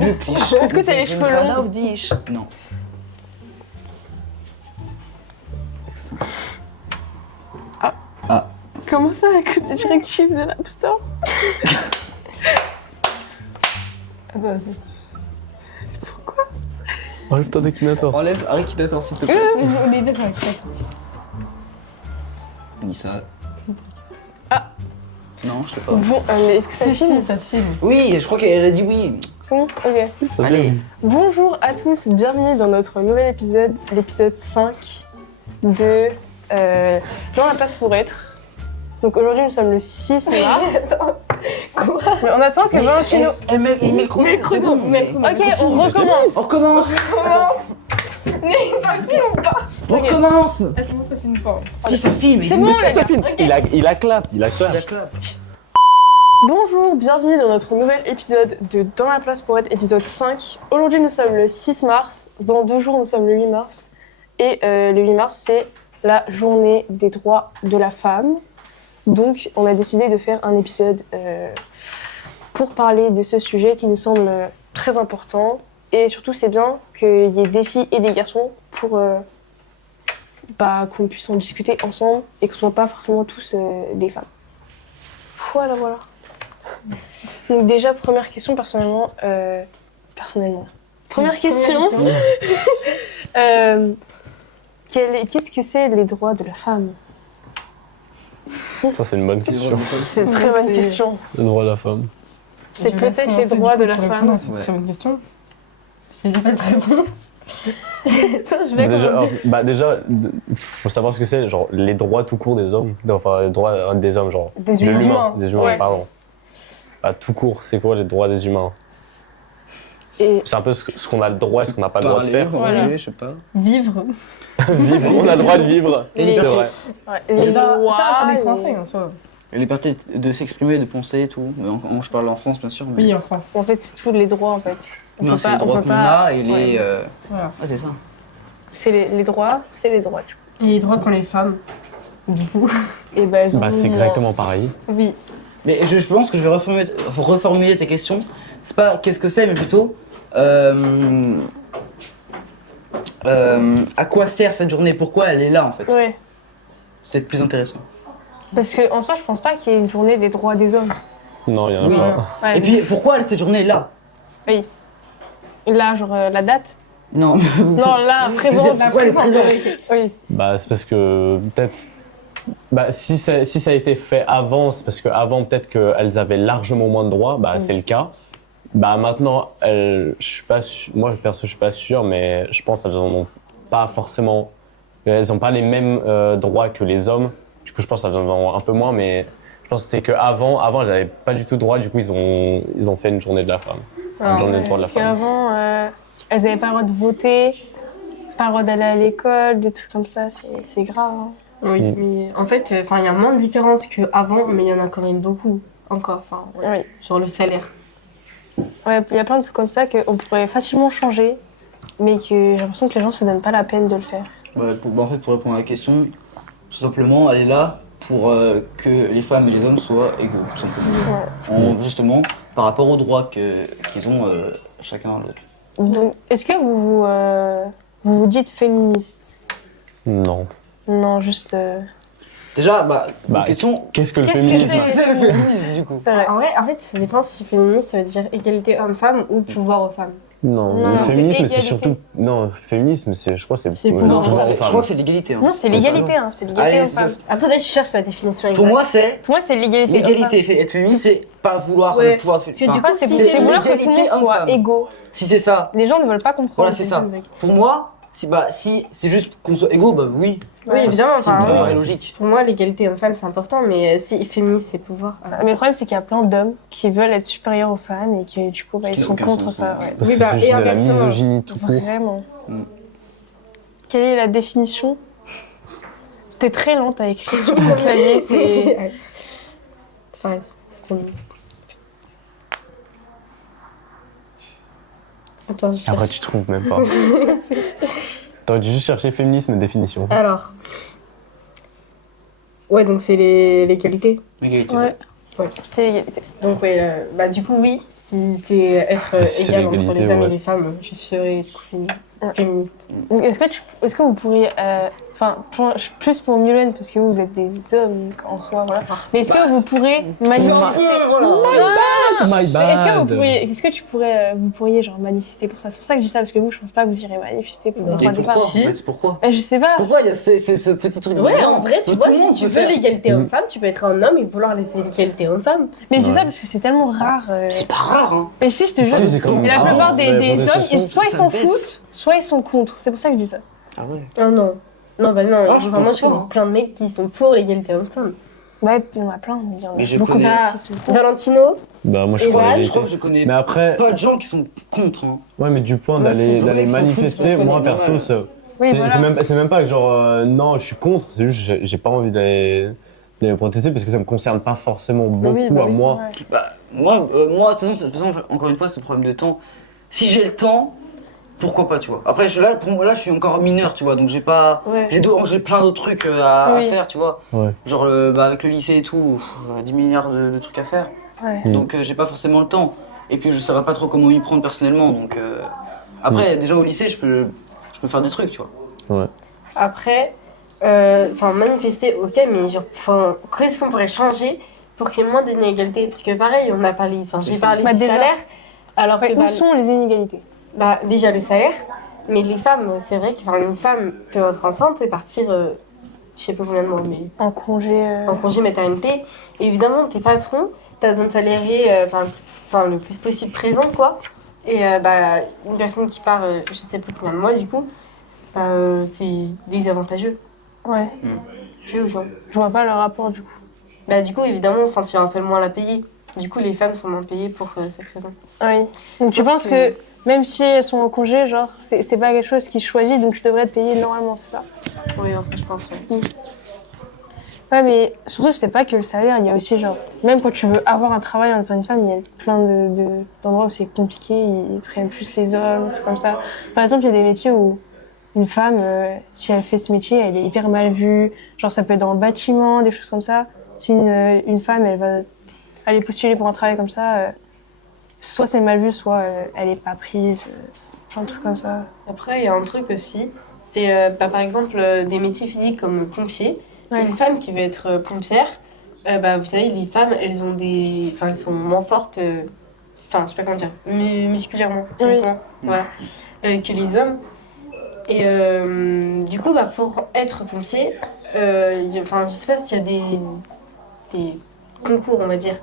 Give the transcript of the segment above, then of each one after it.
glücklich. Est-ce que t'as les cheveux longs? Auf dich. Non. Comment ça, à cause des directives de l'App Store? Ah bah, Enlève ton Akinator. Enlève Akinator s'il te plaît. les deux, ça va. Nissa. Ah. Non, je sais pas. Bon, mais est-ce que ça filme? Ça filme. Oui, je crois qu'elle a dit oui. C'est bon? Ok. Allez. Bonjour à tous, bienvenue dans notre nouvel épisode, l'épisode 5 de Dans la place pour être. Donc aujourd'hui nous sommes le 6 mars. Quoi? Mais on attend que Valentino... Il met le chrono. C'est bon, mais- Ok, on recommence. On recommence. Attends. Mais ça filme pas. On recommence. Attends, ça filme pas. Si ça filme. C'est bon, Mais si les ça gars. filme, Ok. il a clap, il a clap. Bonjour, bienvenue dans notre nouvel épisode de Dans la place pour être, épisode 5. Aujourd'hui nous sommes le 6 mars, dans 2 jours nous sommes le 8 mars. Et le 8 mars c'est la journée des droits de la femme. Donc on a décidé de faire un épisode pour parler de ce sujet qui nous semble très important. Et surtout c'est bien qu'il y ait des filles et des garçons pour qu'on puisse en discuter ensemble et que ce ne soit pas forcément tous des femmes. Voilà, voilà. Donc déjà, première question personnellement. Première question. Qu'est-ce que c'est les droits de la femme? Ça, c'est une bonne question. C'est une très bonne question. Le droit de la femme. C'est peut-être les droits de la femme. C'est une très bonne question. J'ai pas de réponse. Attends, je vais Déjà, faut savoir ce que c'est, genre les droits tout court des hommes. Enfin, les droits des hommes, genre. Des de humains. l'humain. Des humains, Ouais. pardon. Bah, tout court, c'est quoi les droits des humains? Et C'est un peu ce qu'on a le droit et ce qu'on n'a pas le droit de faire. Voilà. Je sais pas. Vivre. Vivre, on a le droit de vivre. Les- C'est vrai. ouais, les lois. Ça, pour les les- Français en soi. La liberté de s'exprimer, de penser et tout. Mais je parle en France, bien sûr. Mais... Oui, en France. En fait, c'est tous les droits en fait. On Non, peut c'est pas- les droits on qu'on peut pas- a et les. Ouais. Voilà. Ah, c'est ça. C'est les droits, c'est les droits. Tu vois. Et les droits qu'ont les femmes. Du coup. Et ben elles ont. Bah, c'est exactement pareil. Oui. Mais je pense que je vais reformuler ta question. C'est pas qu'est-ce que c'est, mais plutôt. À quoi sert cette journée? Pourquoi elle est là en fait? Ouais. C'est peut-être plus intéressant. Parce que en soi, je pense pas qu'il y ait une journée des droits des hommes. Non, il y en a Oui. pas. Ouais. Et puis pourquoi cette journée est là? Oui. Là, genre la date. Non. Non, là, présent. Pourquoi elle est présente? Oui. Bah, c'est parce que peut-être. Bah, si ça a été fait avant, c'est parce qu'avant, peut-être qu'elles avaient largement moins de droits, bah, c'est le cas. Bah, maintenant, je suis pas sûr, moi, perso, je suis pas sûr, mais je pense qu'elles en ont pas forcément. Elles n'ont pas les mêmes droits que les hommes. Du coup, je pense qu'elles en ont un peu moins, mais je pense que c'était qu'avant, elles n'avaient pas du tout de droits, du coup, ils ont fait une journée de la femme. Une journée de droits de la Parce femme. qu'avant, elles n'avaient pas le droit de voter, pas le droit d'aller à l'école, des trucs comme ça, c'est grave. Hein. Oui, mais en fait, il y a moins de différence qu'avant, mais il y en a quand même beaucoup. Encore. Enfin, ouais. Oui. Genre le salaire. Ouais, il y a plein de trucs comme ça qu'on pourrait facilement changer, mais que j'ai l'impression que les gens se donnent pas la peine de le faire. Ouais, en fait, pour répondre à la question, tout simplement, elle est là pour que les femmes et les hommes soient égaux, tout simplement. Justement, par rapport aux droits qu'ils ont chacun à l'autre. Donc, est-ce que vous vous dites féministe? Non. Non, juste. Déjà, une Bah, question. Qu'est-ce que le Qu'est-ce que féminisme? c'est C'est le féminisme du coup. C'est vrai. En vrai, ça dépend si féministe, ça veut dire égalité homme-femme ou pouvoir aux femmes. Non, Non, le c'est féminisme, c'est égalité. surtout. Non, le féminisme, je crois, c'est. C'est Non, pouvoir je crois, aux que c'est- je crois que c'est l'égalité. Hein. Non, c'est l'égalité, hein, c'est l'égalité Allez, homme-femme. Attendez, je cherche la définition exacte. Pour moi, c'est Pour moi, c'est l'égalité homme-femme. l'égalité. Être féministe, c'est pas vouloir Ouais. pouvoir. Parce que du coup, C'est si c'est vouloir que tout le l'égalité monde soit homme-femme. égaux. Si c'est ça, Les gens ne veulent pas comprendre. voilà, c'est ça. Pour moi, si c'est juste qu'on soit égaux, bah oui. Oui, évidemment. Ça me Enfin, paraît logique. pour moi, l'égalité homme-femme, c'est important, mais si féministe, c'est pouvoir. Mais le problème, c'est qu'il y a plein d'hommes qui veulent être supérieurs aux femmes et que du coup, ils qui n'a sont aucun contre sens, ça. hein. Ouais. Oui, bah, C'est et juste de la inversement. misogynie tout court. Vraiment. Mm. Quelle est la définition? T'es très lente à écrire sur ton clavier, c'est... C'est pareil, c'est féministe. Attends, je cherche. Après, tu trouves même pas. T'aurais dû juste chercher féminisme définition. Alors. Ouais, donc c'est l'égalité. L'égalité. Ouais. C'est l'égalité. Donc ouais, bah du coup oui, si c'est être C'est égal entre l'égalité, les hommes ouais. et les femmes, je serais du coup féministe. Donc, est-ce que vous pourriez, enfin, plus pour Mylène, parce que vous êtes des hommes en soi, voilà. Mais est-ce que vous pourrez manifester My Mais est-ce que vous bad. pourriez, vous pourriez genre manifester pour ça? C'est pour ça que je dis ça, parce que vous, je pense pas que vous irez manifester pour le droit Et des pourquoi, femmes. en fait, pourquoi Je sais pas. Pourquoi il y a ce petit truc de Ouais, bien en vrai, tu que vois, tout le monde si tu peut veux faire. l'égalité homme-femme, tu peux être un homme et vouloir laisser l'égalité homme-femme. Mais je dis Ouais. ça parce que c'est tellement rare. C'est pas rare, hein. Mais si, je te jure. Si, c'est quand même Mais la rare, plupart hein. des Mais hommes, protestation, soit ils ça s'en bête. foutent, soit ils sont contre. C'est pour ça que je dis ça. Ah ouais. Oh non. Non, bah non, Ah, je vraiment, pense je connais pas. plein de mecs qui sont pour l'égalité homme-femme. Ouais, il y en a plein, mais il y en a Mais je beaucoup connais- plus qui sont contre. Valentino, Bah moi je Et crois voilà, à Je crois l'égalité. que je connais Mais après, pas de gens qui sont contre. Hein. ouais, mais du point Ouais, c'est d'aller vrai, ils s'en foutent, manifester, je pense que moi c'est perso, normal. Oui, c'est voilà. c'est même pas que genre non, je suis contre, c'est juste j'ai pas envie d'aller protester parce que ça me concerne pas forcément beaucoup Oui, bah à oui, moi. ouais. Bah, moi, de toute façon, encore une fois, c'est un problème de temps. Si j'ai le temps, pourquoi pas, tu vois. Après, pour moi, là, je suis encore mineur, tu vois, donc j'ai pas. ouais. J'ai plein d'autres trucs à Oui. faire, tu vois. Ouais. Genre, avec le lycée et tout, 10 milliards de trucs à faire. Ouais. Mm. Donc, j'ai pas forcément le temps. Et puis, je saurais pas trop comment y prendre personnellement, donc. Après, déjà au lycée, je peux faire des trucs, tu vois. Ouais. Après, manifester, ok, mais genre, qu'est-ce qu'on pourrait changer pour qu'il y ait moins d'inégalités? Parce que pareil, on a parlé, j'ai C'est parlé ça. du Bah, déjà. salaire, alors Ouais, que où sont les inégalités? déjà le salaire, mais les femmes, c'est vrai qu'une femme peut être enceinte et partir, je sais pas combien de mois, mais En congé. en congé maternité. Et évidemment, t'es patron, t'as besoin de salariés le plus possible présent, quoi. Et une personne qui part, je sais plus combien de mois, du coup, c'est désavantageux. Ouais. Je vois. Je vois pas le rapport du coup. Du coup, évidemment, tu vas un peu moins la payer. Du coup, les femmes sont moins payées pour cette raison. Oui. Donc tu Sauf penses que même si elles sont en congé, genre, c'est pas quelque chose qui choisit, donc tu devrais être payé normalement, c'est ça? Oui, en fait, je pense. Ouais. Ouais, mais surtout, c'est pas que le salaire, il y a aussi, genre, même quand tu veux avoir un travail en étant une femme, il y a plein d'endroits où c'est compliqué, ils prennent plus les hommes, c'est comme ça. Par exemple, il y a des métiers où une femme, si elle fait ce métier, elle est hyper mal vue. Genre, ça peut être dans le bâtiment, des choses comme ça. Si une femme, elle va aller postuler pour un travail comme ça, soit c'est mal vu, soit elle est pas prise, plein de trucs comme ça. Après, il y a un truc aussi, c'est par exemple des métiers physiques comme pompier. Ouais. Une femme qui veut être pompière, vous savez, les femmes, elles ont elles sont moins fortes, je sais pas comment dire, musculairement, Oui. physiquement, voilà, que les hommes. Et du coup, pour être pompier, je sais pas s'il y a des concours, on va dire,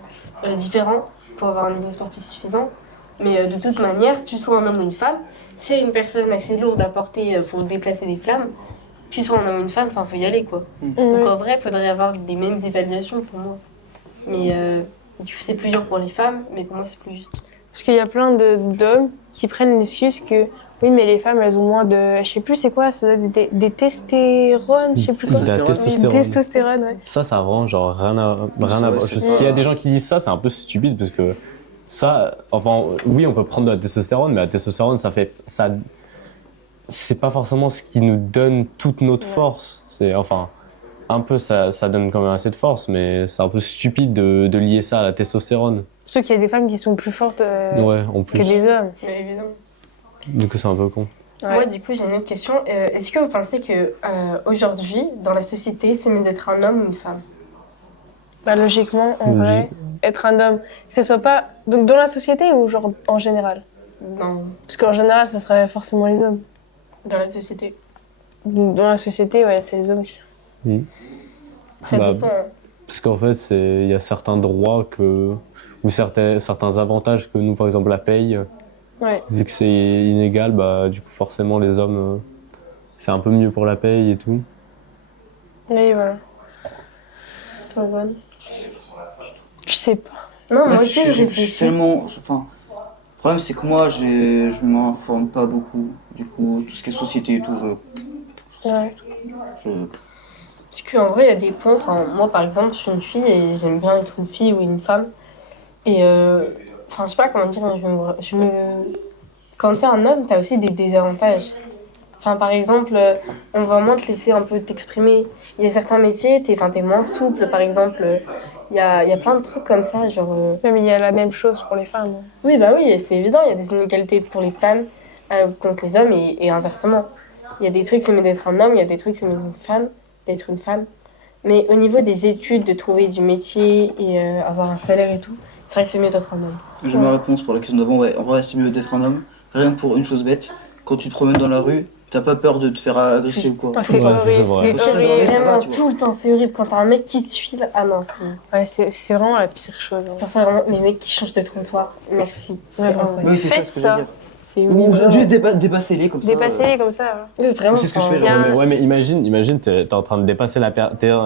différents pour avoir un niveau sportif suffisant. Mais de toute manière, tu sois un homme ou une femme, s'il y a une personne assez lourde à porter pour déplacer des flammes, que tu sois un homme ou une femme, faut y aller, quoi. Donc en vrai, il faudrait avoir les mêmes évaluations pour moi. Mais c'est plus dur pour les femmes, mais pour moi, c'est plus juste. Parce qu'il y a plein d'hommes qui prennent l'excuse que oui, mais les femmes, elles ont moins de. Je sais plus c'est quoi, ça doit être des testérones, je sais plus quoi. De la Oui, testostérone. testostérone, ouais. Ça a vraiment genre rien à Ouais, voir. c'est S'il y a pas- des gens qui disent ça, c'est un peu stupide parce que ça, enfin, oui, on peut prendre de la testostérone, mais la testostérone, c'est pas forcément ce qui nous donne toute notre force. C'est, enfin, un peu, ça donne quand même assez de force, mais c'est un peu stupide de lier ça à la testostérone. Surtout qu'il y a des femmes qui sont plus fortes Ouais, en que plus. des hommes. Mais évidemment. Du coup, c'est un peu con. Ouais. Moi, du coup, j'ai une autre question. Est-ce que vous pensez que aujourd'hui, dans la société, c'est mieux d'être un homme ou une femme? Bah, logiquement, en vrai, être un homme, que ce soit pas. Donc dans la société ou genre en général? Non, Parce qu'en général, ça serait forcément les hommes. dans la société. Dans la société, ouais, c'est les hommes aussi. Ça Bah, dépend. Parce qu'en fait, il y a certains droits ou certains avantages que nous, par exemple, la paye, Ouais. vu que c'est inégal, du coup, forcément, les hommes, c'est un peu mieux pour la paye et tout. Oui, voilà. Toi, Gwen? Je sais pas. Non, Ouais, moi aussi, je suis réfléchis. tellement. Le problème, c'est que moi, je m'informe pas beaucoup. Du coup, tout ce qui est société et tout, Ouais. je- Parce qu'en vrai, il y a des points. Enfin, moi, par exemple, je suis une fille et j'aime bien être une fille ou une femme. Et je sais pas comment dire, mais quand t'es un homme, t'as aussi des désavantages. Enfin, par exemple, on va moins te laisser un peu t'exprimer. Il y a certains métiers, t'es moins souple. Par exemple, Il y a plein de trucs comme ça, genre... Même il y a la même chose pour les femmes. Oui, bah oui, c'est évident, il y a des inégalités pour les femmes contre les hommes et inversement. Il y a des trucs, c'est mieux d'être un homme, il y a des trucs, c'est mieux d'être une femme. Mais au niveau des études, de trouver du métier et avoir un salaire et tout, c'est vrai que c'est mieux d'être un homme. J'ai ma réponse pour la question d'avant, ouais. En vrai, c'est mieux d'être un homme. Rien que pour une chose bête, quand tu te promènes dans la rue, t'as pas peur de te faire agresser ou quoi. Ah, c'est Ouais, horrible, c'est c'est vrai. horrible. ça va, Vraiment, tu vois. tout le temps, c'est horrible. Quand t'as un mec qui te suit, là... Ah non, c'est... Ouais, c'est vraiment la pire chose. hein. Pour ça, vraiment, les mecs qui changent de trottoir, merci. C'est Ouais, incroyable. Oui, c'est ça Faites ce que ça. je veux dire. C'est Ou horrible. juste dépassez-les comme ça. Dépasser-les comme ça. Oui, vraiment. C'est ce que je fais, Il y a genre. un- Ouais, mais imagine, t'es en train de dépasser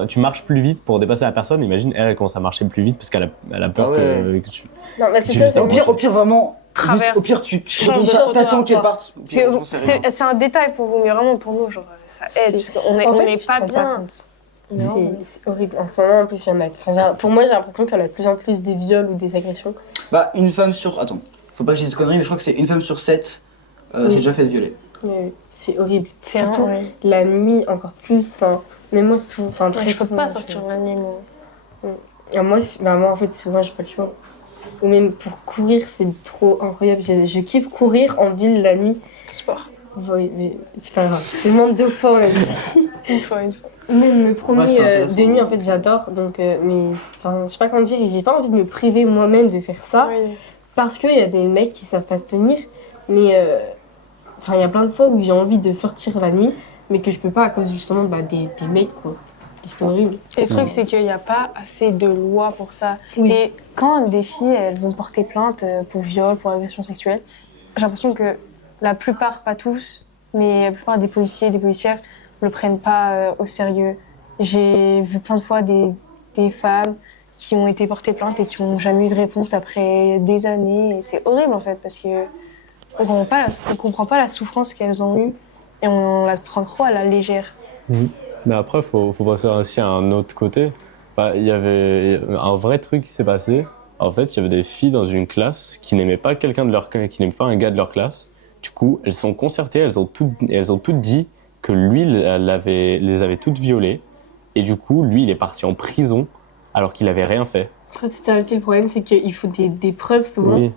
tu marches plus vite pour dépasser la personne. Imagine, elle commence à marcher plus vite parce elle a peur Ah ouais. que tu. Non, mais c'est Tu ça, juste c'est en Au pire, vraiment. Traverse. Juste, au pire, tu Change de t'attends qu'elle trottoir. parte. Parce que c'est un détail pour vous, mais vraiment pour nous, genre, ça aide. Parce qu'on est, En on fait, est tu te pas rends bien. compte. Non. C'est horrible. En ce moment, en plus, il y en a. Enfin, pour moi, j'ai l'impression qu'il y en a de plus en plus des viols ou des agressions. Bah, une femme sur. Attends, faut pas que je dise de conneries, mais je crois que c'est une femme sur 7 Oui. s'est déjà fait violer. C'est horrible. C'est Surtout vraiment horrible. la nuit, encore plus. Enfin, mais moi, souvent. Enfin, très Je peux souvent, pas sortir la nuit, moi. Moi, en fait, souvent, j'ai pas le choix. Ou même pour courir, c'est trop incroyable. Je kiffe courir en ville la nuit. Sport. Oui, mais c'est pas grave. C'est moins de 2 fois, on a dit. Une fois. Même me promener c'était intéressant. de nuit, en fait, j'adore. Donc, mais enfin, je sais pas comment dire. Et j'ai pas envie de me priver moi-même de faire ça. Oui. Parce qu'il y a des mecs qui savent pas se tenir. Mais enfin, il y a plein de fois où j'ai envie de sortir la nuit, mais que je peux pas à cause justement des mecs, quoi. Et c'est horrible. Et le truc, c'est qu'il n'y a pas assez de lois pour ça. Oui. Et quand des filles, elles vont porter plainte pour viol, pour agression sexuelle, j'ai l'impression que la plupart, pas tous, mais la plupart des policiers et des policières ne le prennent pas au sérieux. J'ai vu plein de fois des femmes qui ont été portées plainte et qui n'ont jamais eu de réponse après des années. Et c'est horrible, en fait, parce que on comprend pas la souffrance qu'elles ont eue et on la prend trop à la légère. Mais après, faut passer aussi à un autre côté. Bah, il y avait un vrai truc qui s'est passé. En fait, il y avait des filles dans une classe qui n'aimaient pas qui n'aimait pas un gars de leur classe. Du coup, elles sont concertées, elles ont toutes dit que lui, les avait toutes violées. Et du coup, lui, il est parti en prison alors qu'il avait rien fait. Après, c'est ça aussi le problème, c'est qu'il faut des preuves souvent. Oui.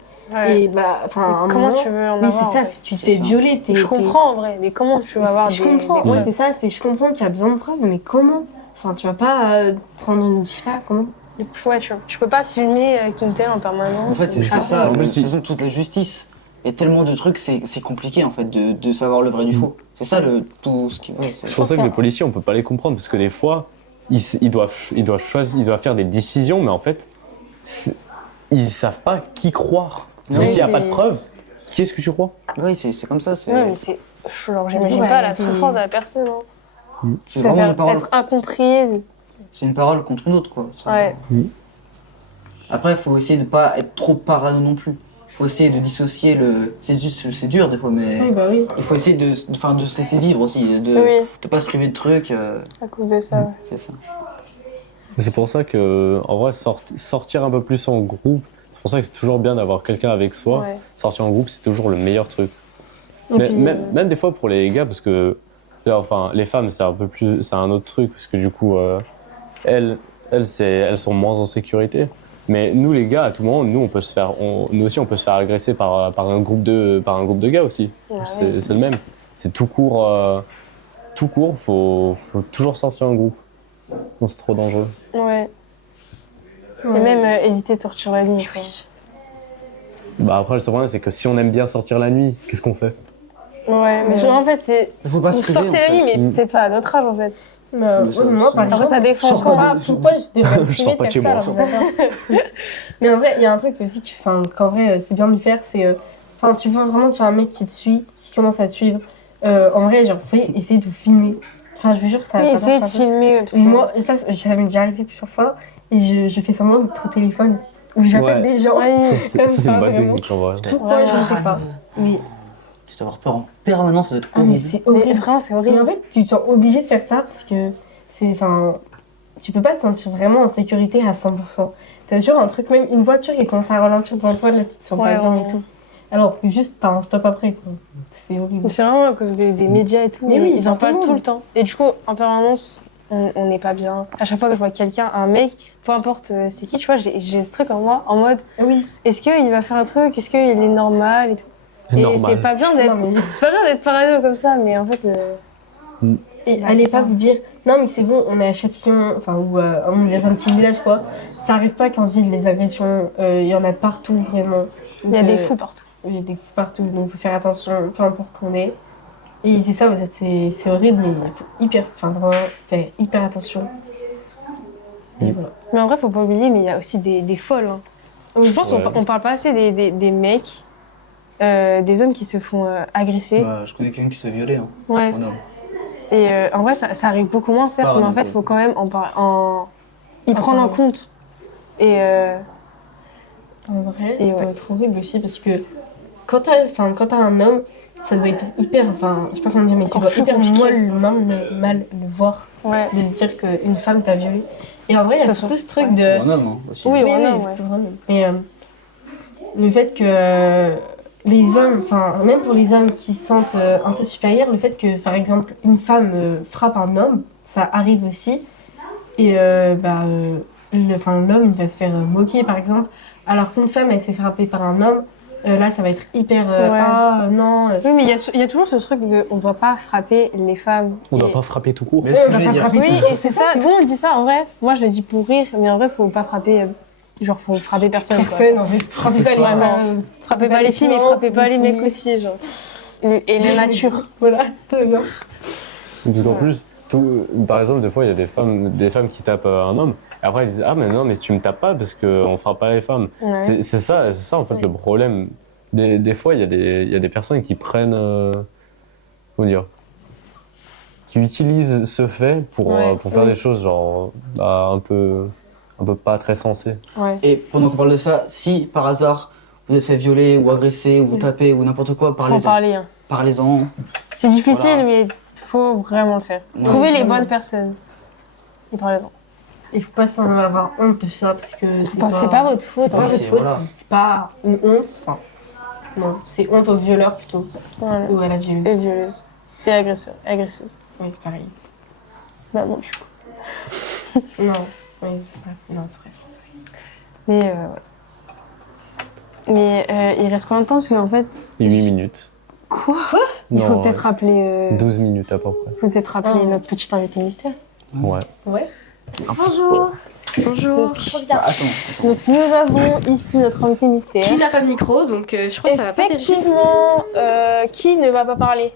Et bah, enfin, à un Comment moment- tu veux en Oui, avoir c'est ça, en fait si tu te fais violer, Je comprends en vrai, mais comment tu vas avoir Je des comprends, des ouais, preuves c'est ça, je comprends qu'il y a besoin de preuves, mais comment? Enfin, tu vas pas prendre une. Je sais pas, comment? Ouais, tu peux pas filmer avec ton tel en permanence. En fait, c'est Ah, ça. en De plus, toute façon, toute la justice. Il y a tellement de trucs, c'est compliqué en fait de savoir le vrai du faux. C'est ça tout ce qui. Ouais, C'est pour ça que les policiers, on peut pas les comprendre parce que des fois, ils doivent faire des décisions, mais en fait, ils savent pas qui croire. Parce que Oui, s'il n'y a c'est- pas de preuves, qui est-ce que tu crois? Oui, c'est comme ça. Ouais, mais c'est. Genre, j'imagine Ouais, pas la puis- souffrance de la personne. Hein. C'est Se vraiment faire une parole. être incomprise. C'est une parole contre une autre, quoi. Ouais. Après, il faut essayer de pas être trop parano non plus. Il faut essayer de dissocier le. C'est dur des fois, mais Oui, bah oui. il faut essayer de se laisser vivre aussi, Oui, de pas se priver de trucs. à cause de ça. Ouais. C'est ça. C'est pour ça que, en vrai, sortir un peu plus en groupe, c'est pour ça que c'est toujours bien d'avoir quelqu'un avec soi. Ouais. Sortir en groupe, c'est toujours le meilleur truc. Et Mais puis, même des fois pour les gars, parce que, enfin, les femmes, c'est un autre truc, parce que du coup, elles sont moins en sécurité. Mais nous, les gars, à tout moment, nous aussi, on peut se faire agresser par un groupe de gars aussi. Ouais, C'est le même. C'est tout court, faut toujours sortir en groupe. Sinon, c'est trop dangereux. Ouais. ouais. Et même éviter de sortir la nuit. quoi. Bah après, le problème, c'est que si on aime bien sortir la nuit, qu'est-ce qu'on fait? Ouais, mais en fait, c'est. Il faut pas se Vous priver. sortez en la fait. nuit, mais peut-être pas à notre âge en fait. Bah, Mais ça, ouais, moi, ça- par Après, exemple, ça dépend sors pas encore. de- pourquoi je devrais me Je sors priver pas de de chez faire moi. ça, alors, j'adore. Mais en vrai, il y a un truc aussi qu'en vrai, c'est bien de faire, c'est... Enfin, tu vois vraiment qu'il y a un mec qui te suit, qui commence à te suivre. En vrai, genre, vous pouvez essayer de vous filmer. Enfin, je vous jure, ça Oui, ça essayez de marche un peu. filmer. Parce que... Moi, et ça m'est déjà arrivé plusieurs fois, et je fais semblant d'être au téléphone, où j'appelle Ouais. des gens. Ouais, Comme C'est ça, une bonne vraiment. technique en vrai. Pourquoi, je ne sais Ah, pas. non. Mais, Tu dois avoir peur en permanence, ça doit être ah, mais horrible. c'est Mais horrible. vraiment, c'est Et en horrible. fait, tu te sens obligé de faire ça parce que c'est. Enfin, tu peux pas te sentir vraiment en sécurité à 100%. T'as toujours un truc, même une voiture qui commence à ralentir devant toi, là tu te sens Ouais, pas bien ouais. et tout. Alors que juste t'as un stop après quoi. C'est horrible. Mais c'est vraiment à cause des médias et tout. Mais oui, ils en dans tout le parlent tout monde. le temps. Et du coup, en permanence, on n'est pas bien. À chaque fois que je vois quelqu'un, un mec, peu importe c'est qui, tu vois, j'ai ce truc en moi, en mode, Oui. est-ce qu'il va faire un truc, est-ce qu'il est normal et tout. Et Normal. c'est pas bien d'être, Non, mais- c'est pas bien d'être parano comme ça, mais en fait, Et Bah, allez c'est pas ça. vous dire, non mais c'est bon, on est à Châtillon, enfin, ou on est dans un petit village quoi. Ça arrive pas qu'en ville, les agressions, il y en a partout vraiment. il y a des fous partout. Il y a des fous partout, donc faut faire attention, peu importe où on est. Et c'est ça, c'est horrible, mais il faut vraiment faire hyper attention. Et voilà. Mais en vrai, faut pas oublier, mais il y a aussi des folles. Hein. Je pense Ouais. on parle pas assez des mecs, des hommes qui se font agresser. Bah, je connais quelqu'un qui se fait violer, hein, Ouais. en homme. Et en vrai, ça arrive beaucoup moins, certes, Par un mais en homme, fait, il ouais. faut quand même y prendre en compte. Et En vrai, Et ça ouais. doit être horrible aussi parce que quand t'as un homme, ça doit être hyper, je sais pas comment dire, mais tu Encore dois plus hyper compliqué. mal le voir, ouais. de se dire qu'une femme t'a violée. Et en vrai, il y a Ça surtout se- ce truc ouais. de... Ou un homme, hein, aussi. Oui, ou un homme, ouais. vraiment. Mais le fait que les hommes, enfin, même pour les hommes qui se sentent un peu supérieurs, le fait que, par exemple, une femme frappe un homme, ça arrive aussi. Et l'homme, il va se faire moquer, par exemple, alors qu'une femme, elle se fait frapper par un homme, là, ça va être hyper... non... Oui, mais il y a toujours ce truc de on doit pas frapper les femmes. On doit Et- pas frapper tout court. Mais ce on que va je pas vais dire, frapper. Oui, et c'est ça, tout le monde dit ça en vrai. Moi, je le dis pour rire, mais en vrai, faut pas frapper. Genre, faut frapper personne. quoi. Personne, en fait. Frappez pas les Vraiment. femmes. Frappez pas les filles, mais plantes, frappez pas les mecs oui. aussi, genre. Et la nature. Voilà, très bien. Parce qu'en plus, par exemple, des fois, il y a des femmes qui tapent un homme. Et après, elles disent ah mais non, mais tu me tapes pas parce qu'on frappe pas les femmes. Ouais. C'est ça en fait le problème. Des fois, il y a des personnes qui prennent, comment dire, qui utilisent ce fait pour faire oui. des choses genre un peu pas très sensées. Ouais. Et pendant qu'on parle de ça, si par hasard vous êtes fait violer ou agresser ou taper ou n'importe quoi, Faut en parlez-en. parler. Hein. Parlez-en. C'est difficile, Voilà. mais faut vraiment le faire. Ouais, Trouver les vraiment. bonnes personnes. Et parlez-en. Il faut pas s'en avoir honte de ça parce que C'est pas votre faute. c'est pas hein. votre faute, voilà. c'est pas une honte. Enfin, non, c'est honte au violeur plutôt Voilà. ou à la violeuse. Et violeuse. Et agresseur. Agresseuse. Oui, c'est pareil. Bah, bon, je suis Non, oui, c'est vrai. Non, c'est vrai. Mais, ouais. Mais il reste combien de temps? Parce qu'en fait. Et 8 minutes. Quoi? Il faut Non, peut-être rappeler. 12 minutes à peu près. Faut peut-être rappeler Ah. notre petit invité mystère. Ouais. Ouais. Bonjour. Bonjour. Trop bien. Bah, attends. Donc nous avons ici notre invité mystère. Qui n'a pas de micro, donc je crois que ça va pas terrible. Effectivement, qui ne va pas parler?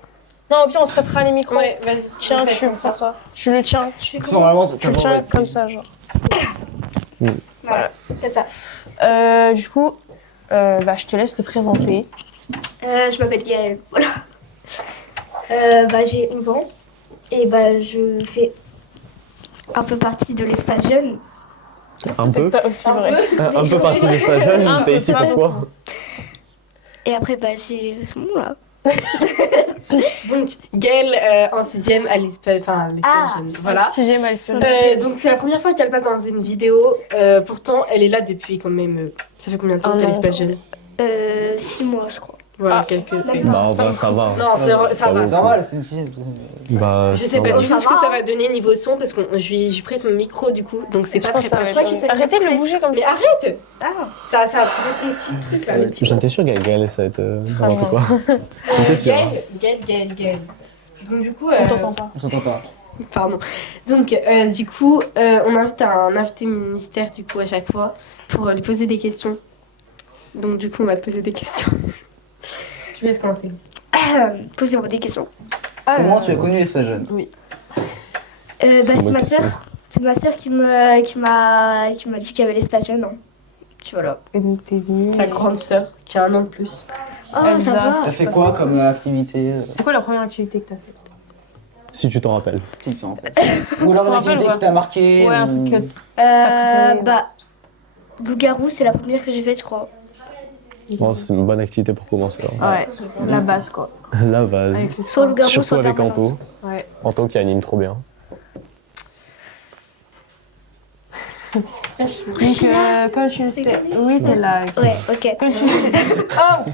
Non, au pire, on se prêtera les micros. Ouais, vas-y. Tiens, on fait tu comme ça. François. Tu le tiens. Je fais Parce que comment? normalement, Tu le tiens comme ça, genre. Voilà, c'est ça. Du coup, je te laisse te présenter. Je m'appelle Gaëlle. Voilà. J'ai 11 ans. Et je fais un peu partie de l'espace jeune. Un peu. Pas aussi vrai. Un peu partie de l'espace jeune. Un T'es peu, ici pas pourquoi? Et après, j'ai son nom là. Donc, Gaëlle en 6ème à l'espace jeune. Voilà. 6ème à l'espérance. Donc c'est la première fois qu'elle passe dans une vidéo. Pourtant, elle est là depuis quand même. Ça fait combien de temps Un qu'elle an. est espace jeune? 6 mois, je crois. Voilà, Ah. quelques. Bah ça va. Non, ça va. Ça va, c'est une sixième. Bah, Je sais pas ça du va. tout ce que ça va donner niveau son parce que je lui prête mon micro du coup, donc c'est Je pas pense très que ça va pratique. être- Arrêtez de le bouger comme Mais ça. arrête! Ah. Ça fait des petits trucs là, les petits. J'étais sûr qu'elle ça va être n'importe quoi. J'étais sûr. Gaëlle. Donc du coup, On t'entend pas. On s'entend pas. pardon. Donc du coup, on invite un invité mystère du coup à chaque fois pour lui poser des questions. Donc du coup, on va te poser des questions. Je vais commencer. Posez-moi des questions. Comment tu as connu l'espace jeune? C'est une bonne ma question. sœur. C'est ma sœur qui m'a dit qu'il y avait l'espace jeune. Hein. Puis voilà. Et donc t'es venue. Sa grande sœur qui a un an de plus. Oh, Elsa, ça va. T'as fait quoi comme activité C'est quoi la première activité que t'as faite? Si tu t'en rappelles. Si tu t'en rappelles. Ou alors une Je me rappelle, activité ouais. qui t'a marqué Ouais, un ou- truc que T'as préféré, Loup-garou, c'est la première que j'ai faite, je crois. Bon, c'est une bonne activité pour commencer. hein. Ouais, la base quoi. La base. Avec le Soit sport. loup-garou, Surtout soit avec permanente. Anto. Ouais. Anto qui anime trop bien. Donc, comme tu le sais, oui, t'es là. Ouais, ok. Comme tu le sais. Oh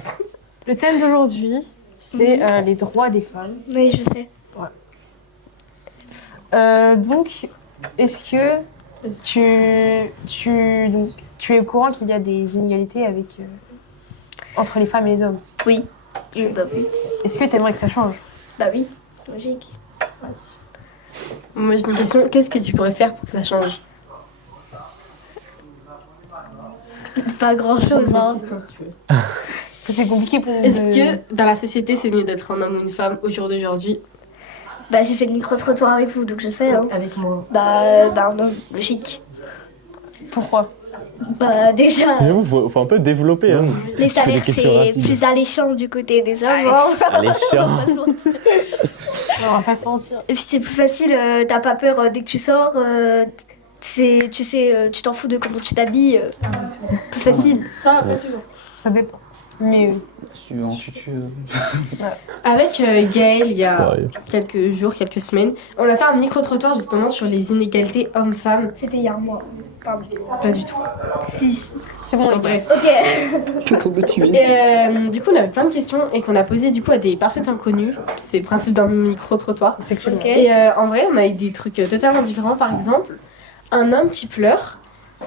le thème d'aujourd'hui, c'est les droits des femmes. Oui, je sais. Donc, est-ce que tu es au courant qu'il y a des inégalités entre les femmes et les hommes? Oui. Bah oui. Est-ce que tu aimerais que ça change? Bah oui, logique. Moi j'ai une question, qu'est-ce que tu pourrais faire pour que ça change? Pas grand-chose, hein. C'est compliqué pour Est-ce que dans la société c'est mieux d'être un homme ou une femme au jour d'aujourd'hui? Bah j'ai fait le micro-trottoir et tout, donc je sais, hein. Avec moi. Bah non, logique. Pourquoi? Bah déjà, J'avoue, faut un peu développer. Hein. les fais des salaires questions c'est rapides. plus alléchant du côté des hommes. hein. Alléchant. On va se mentir. On va pas se mentir. Et puis c'est plus facile, t'as pas peur dès que tu sors, tu t'en fous de comment tu t'habilles, plus facile. Ça, pas toujours. Ça dépend. Mais Si tu veux en tutu. Avec Gaël, il y a Ouais. quelques jours, quelques semaines, on a fait un micro-trottoir justement sur les inégalités hommes-femmes. C'était hier mois. Pardon. Pas du tout. Si. c'est bon, Bon, les gars. bref. Ok. Et du coup, on avait plein de questions et qu'on a posées du coup à des parfaits inconnus. C'est le principe d'un micro-trottoir. Effectivement. Ok. Et en vrai, on a eu des trucs totalement différents. Par exemple, un homme qui pleure,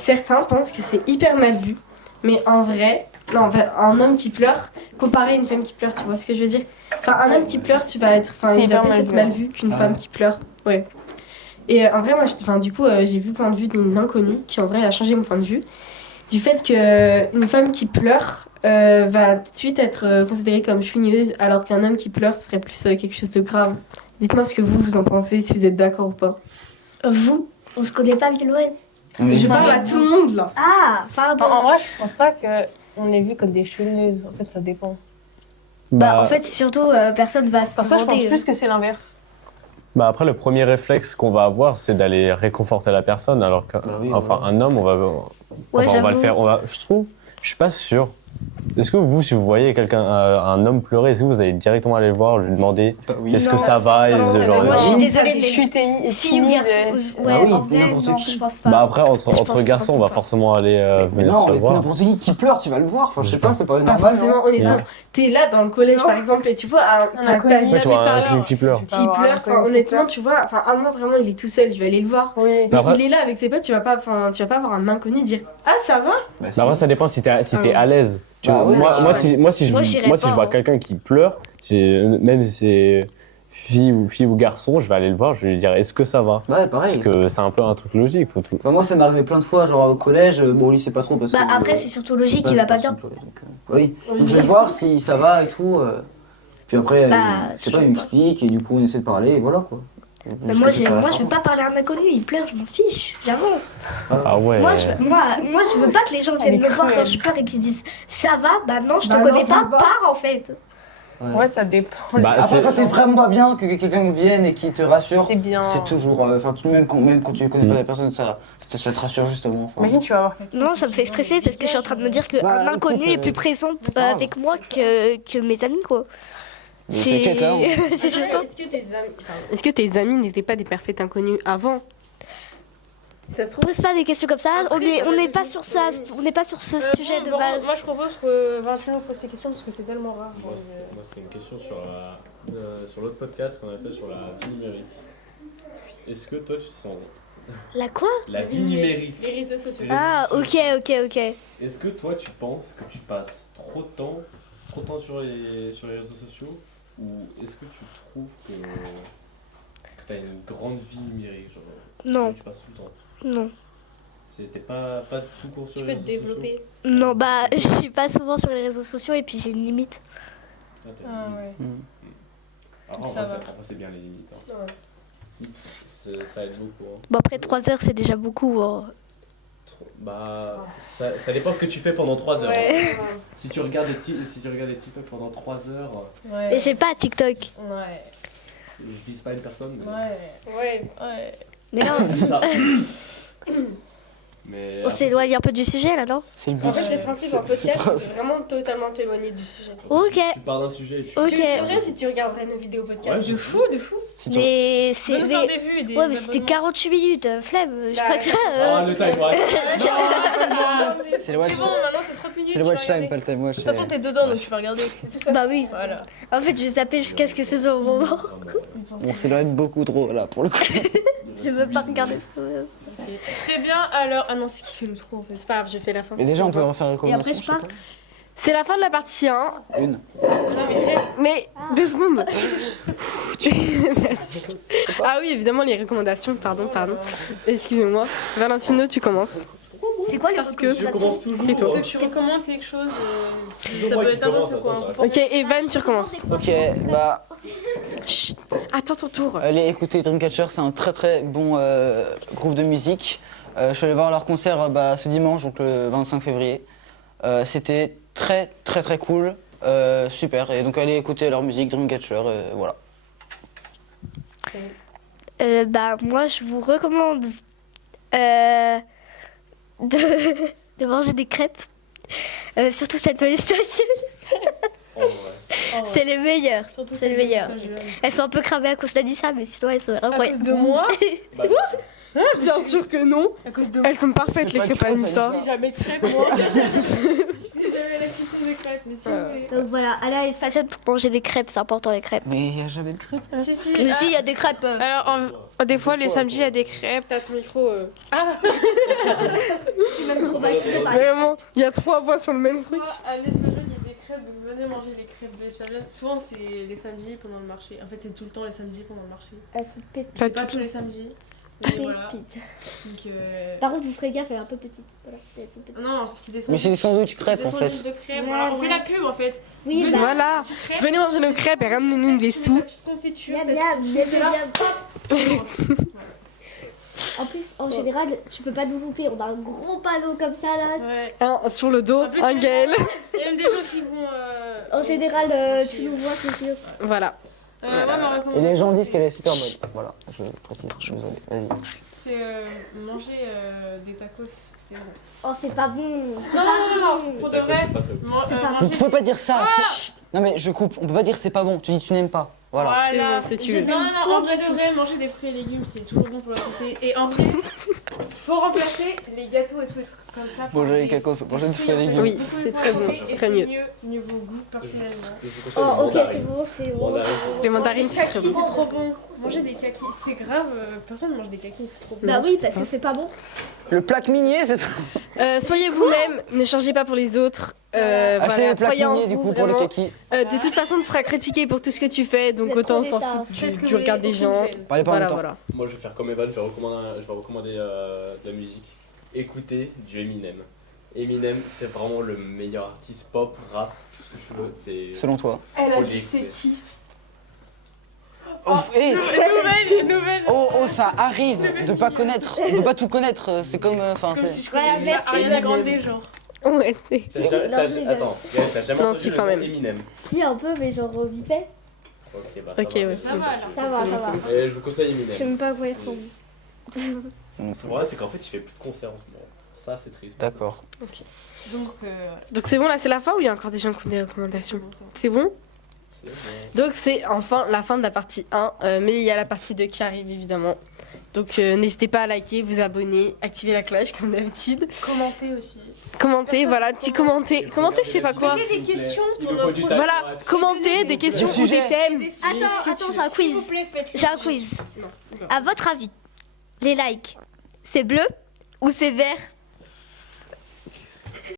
certains pensent que c'est hyper mal vu. Mais en vrai, non, enfin, un homme qui pleure, comparé à une femme qui pleure, tu vois ce que je veux dire? Enfin, un homme qui pleure, il va C'est plus hyper mal être vu, mal ouais. vu qu'une Ah femme ouais. qui pleure. Ouais. Et en vrai, moi, du coup, j'ai vu le point de vue d'une inconnue qui, en vrai, a changé mon point de vue. Du fait qu'une femme qui pleure va tout de suite être considérée comme chouineuse, alors qu'un homme qui pleure serait plus quelque chose de grave. Dites-moi ce que vous en pensez, si vous êtes d'accord ou pas. Vous, on se connaît pas, Mylène? Je parle à tout le monde, là. Ah, pardon. En vrai, je pense pas qu'on est vu comme des chouineuses. En fait, ça dépend. Bah, en fait, c'est surtout, personne va se Parce que je pense demander. plus que c'est l'inverse. Bah après, le premier réflexe qu'on va avoir, c'est d'aller réconforter la personne, alors qu'un Bah oui, enfin, voilà. un homme, on va le j'avoue. faire. Je trouve, je suis pas sûr. Est-ce que vous, si vous voyez quelqu'un, un homme pleurer, est-ce que vous allez directement aller le voir, lui demander Bah oui. est-ce que Non. ça va et Non, ce genre moi, je suis de- désolée, mais Je suis fille ou garçon, ouais, Ah oui, en vrai, n'importe non, qui. je pense pas. Bah après, entre Je pense garçons, on va pas. forcément aller Mais venir non, se avec voir. n'importe qui pleure, tu vas le voir. Enfin, je sais pas, c'est pas Pas normal. forcément, honnêtement. Ouais. T'es là dans le collège, par exemple, et tu vois, t'as inconnu. jamais Ouais, tu vois un parlé. inconnu qui pleure. S'il pleure, enfin, honnêtement, tu vois, enfin, à moi, vraiment, il est tout seul, je vais aller le voir. Oui. Mais Après- il est là avec ses potes, tu vas pas avoir un inconnu dire ah ça va. Bah, si. Bah après, ça dépend si t'es à l'aise. Tu Bah vois, oui, bah, moi, si Moi, je j'irais vois pas, quelqu'un qui pleure, même si c'est fille ou garçon, je vais aller le voir, je vais lui dire est-ce que ça va? Ouais, Parce pareil. que c'est un peu un truc logique, faut tout. Enfin, moi, ça m'est arrivé plein de fois, genre au collège, bon, au lycée, pas trop parce Bah, que. après, c'est surtout logique, il va pas bien. Oui, donc je vais voir si ça va et tout. Puis après, Bah, je sais je pas, il sais pas. m'explique et du coup, on essaie de parler et voilà quoi. Mais moi, je veux pas parler à un inconnu, il pleure, je m'en fiche, j'avance. Ah ouais. Moi, je veux pas que les gens viennent Elle est me voir quand cruelle. je pleure et qu'ils disent ça va, bah non, je te Bah non, connais ça pas, va. pars en fait. Ouais, ça dépend. Bah, Après, c'est- quand t'es vraiment pas bien, que quelqu'un vienne et qui te rassure, C'est bien. c'est toujours. Enfin, même quand tu connais pas la personne, ça te rassure justement. Enfin, Imagine, tu vas avoir quelqu'un. Non, ça me fait stresser parce que je suis en train de me dire qu'un Bah, inconnu écoute, est plus présent grave. avec moi que mes amis, quoi. mais c'est quête, hein. C'est choquant. Est-ce que tes amis n'étaient pas des parfaits inconnus avant? Ça se trouve. Pose pas des questions comme ça, Après, ça on va n'est être pas une sur question ça, de- on n'est pas sur ce sujet de Bon, base. moi, je propose que Valentin nous pose ces questions parce que c'est tellement rare. Moi, c'était une question sur l'autre podcast qu'on a fait sur la vie numérique. Est-ce que toi, tu te sens La quoi? la vie numérique? Les réseaux sociaux. Ah, ok. Est-ce que toi, tu penses que tu passes trop de temps sur les réseaux sociaux, ou est-ce que tu trouves que tu as une grande vie numérique, genre, Non, que tu passes tout le temps? non. C'était pas tout court sur Tu les peux te réseaux sociaux? développer. Non, bah, je suis pas souvent sur les réseaux sociaux et puis j'ai une limite. Ah, t'as Ah une ouais. limite. Après, Ça va. après, c'est bien les limites. Hein. Ça aide beaucoup. Hein. Bon, après 3 heures, c'est déjà beaucoup. Hein. Bah, ça dépend ce que tu fais pendant 3 heures. Ouais. Si tu regardes des TikTok pendant 3 heures, Et j'ai pas TikTok. Ouais. je vise pas une personne. Mais... Ouais. Ouais. Ouais. Mais non, Ça. Mais On s'éloigne un peu du sujet là, non? C'est le but. En fait, le principe d'un c'est podcast, pas- c'est vraiment totalement t'éloigner du sujet. Ok, tu pars d'un sujet et tu... ok. C'est vrai si tu regarderais nos vidéos podcast. Ouais, De fou, de fou. c'est tout. Mais Tu c'est. peux nous faire Mais... des vues et des Ouais, mais c'était abonnements. 48 minutes, flemme. Je Bah, crois que ça. Ah, le time, ouais. C'est le watch C'est bon, maintenant c'est 30 minutes. C'est le tu vas watch time, regarder. pas le time watch. De toute façon, t'es dedans donc tu vas regarder. C'est tout ça. Bah oui. Voilà. En fait, je vais zapper jusqu'à ce que ce soit au moment. On s'éloigne beaucoup trop là pour le coup. Je veux pas regarder ce que. Très bien, alors. Ah non, c'est qui fait le trou en fait. C'est pas grave, je fais la fin. Mais déjà, on peut en faire une Et recommandation. après, je pars. C'est la fin de la partie 1. Une. Non, mais reste. Mais 2 secondes. Merci. Ah oui, évidemment, les recommandations. Pardon. Excusez-moi. Valentino, tu commences. C'est quoi les Parce que- Je commence toujours. Et toi Que tu recommandes quelque chose, toujours ça moi peut qui être n'importe commence, quoi. attends, Ok, Evan, tu recommences. Ok, bah, Chut. Attends ton tour. allez écouter Dreamcatcher, c'est un très très bon groupe de musique. Je suis allé voir leur concert ce dimanche, donc le 25 février. C'était très très très cool, super. Et donc allez écouter leur musique, Dreamcatcher, voilà. Bah, moi, je vous recommande de manger des crêpes. Surtout cette station. C'est les meilleures. C'est les meilleures. Elles sont un peu cramées à cause d'Anissa, mais sinon elles sont À incroyables. cause de moi. Bien sûr que non. À cause de moi. Elles sont parfaites, les Pas de crêpes Anissa. J'ai jamais de crêpes, moi. J'ai jamais la cuisson des crêpes, mais si vous voulez. Donc voilà, allez à Ice Fashion pour manger des crêpes, c'est important les crêpes. Mais il n'y a jamais de crêpes. Si, si. Mais si, il y a des crêpes. Alors, des fois, les samedis, il y a des crêpes. T'as ton micro. Je suis même traumatisée par Vraiment, il y a 3 voix sur le même truc. À l'Espagnol, il y a des crêpes, donc venez manger les crêpes de l'Espagnol. Souvent, c'est les samedis pendant le marché. En fait, c'est tout le temps les samedis pendant le marché. Elles sont pépites. C'est pas tous les samedis. Mais voilà. Pépites. Donc, Par contre, vous ferez gaffe, elle est un peu petite. Voilà, elles sont pépites. non, c'est des Mais sandwichs. c'est des sandwichs crêpes Des en sandwichs fait. de crêpes. Voilà, on fait la pub en fait. Oui, Venez bah, Voilà. crêpes. Venez manger nos crêpes et ramenez-nous des sous. La petite confiture. miam, ta miam, petite miam, confiture. miam. En plus, en général, tu peux pas nous louper. On a un gros panneau comme ça là. Ouais. Un sur le dos, En plus, un il y a- Gaël. Il y a même des gens qui vont. En général, tu nous vois, c'est sûr. Voilà. Moi, ma Et recommandation, les gens disent c'est- qu'elle est super bonne. Voilà, je précise, désolé, vas-y. c'est manger des tacos. C'est bon. Oh, c'est pas bon. C'est Non, pas non, non, bon. pour de vrai. C'est pas très bon. C'est pas Vous manger pouvez pas dire ça. Chut. Non mais je coupe. On peut pas dire c'est pas bon. Tu dis tu n'aimes pas. Voilà. Voilà. C'est bon, si tu veux. Non, non, non, en vrai de vrai, manger des fruits et légumes, c'est toujours bon pour la santé. Et en vrai, faut remplacer les gâteaux et tout, les trucs comme ça. par Manger les des cacos, manger des fruits et en fait. légumes. Oui, Beaucoup c'est pour très la bon, santé c'est et très mieux. niveau goût, personnellement. Je vous conseille Oh, le ok, mandarin. c'est bon, c'est bon. Mandarin. Les mandarines, c'est très Kakis, bon. c'est trop bon. Manger des kakis, c'est grave. Personne ne mange des kakis, c'est trop bon. Bah oui, parce que c'est pas bon. Le plaque minier, c'est ça. Soyez vous-même, ne changez pas pour les autres. Achetez Voilà, les plaques croyez en miniers du vous, coup pour les vraiment. kakis. De toute façon, tu seras critiqué pour tout ce que tu fais, donc Mais autant trop s'en d'état. foutre Faites ce que du vous regard voulez, des gens. aucun gêne. Parlez pas en Voilà, même temps. voilà. Moi, je vais faire comme Evan, je vais recommander de la musique. Écoutez du Eminem. Eminem, c'est vraiment le meilleur artiste pop, rap, tout ce que tu veux. C'est Selon toi. Elle a Faut dit l'écouter. c'est qui Oh, hey, Une nouvelle. oh, ça arrive de pas connaître, de pas tout connaître. C'est comme, enfin, C'est comme c'est. si je Voilà, connaissais merci, Ariana Grande, Eminem. genre. Ouais, c'est. Attends, Gaël, t'as jamais Non, entendu si, le quand nom même. Eminem. Si, un peu, mais genre vite fait. Ok, bah Ok, ça va. ouais, Ça va alors. Ça va, ça va. Et je vous conseille Je sais Eminem. même pas à quoi il ressemble. Ouais, c'est qu'en fait, il fait plus de concerts en ce moment. Ça, c'est triste. D'accord. Donc, voilà. Donc c'est bon, là, c'est la fin ou il y a encore des gens qui ont des recommandations? C'est bon? C'est bon. Donc c'est enfin la fin de la partie 1, mais il y a la partie 2 qui arrive évidemment. Donc n'hésitez pas à liker, vous abonner, activer la cloche comme d'habitude. Commentez aussi. Commentez, Personne voilà, ne petit commente. commenter. Commentez, je sais pas quoi. Mettez des questions Il pour nous faut notre du prochain- Voilà, Des commentez des questions ou sujets. des thèmes. Des sujets. Attends, j'ai un S'il vous quiz. plaît, faites-le. J'ai un quiz. Non, non. À votre avis, les likes, c'est bleu ou c'est vert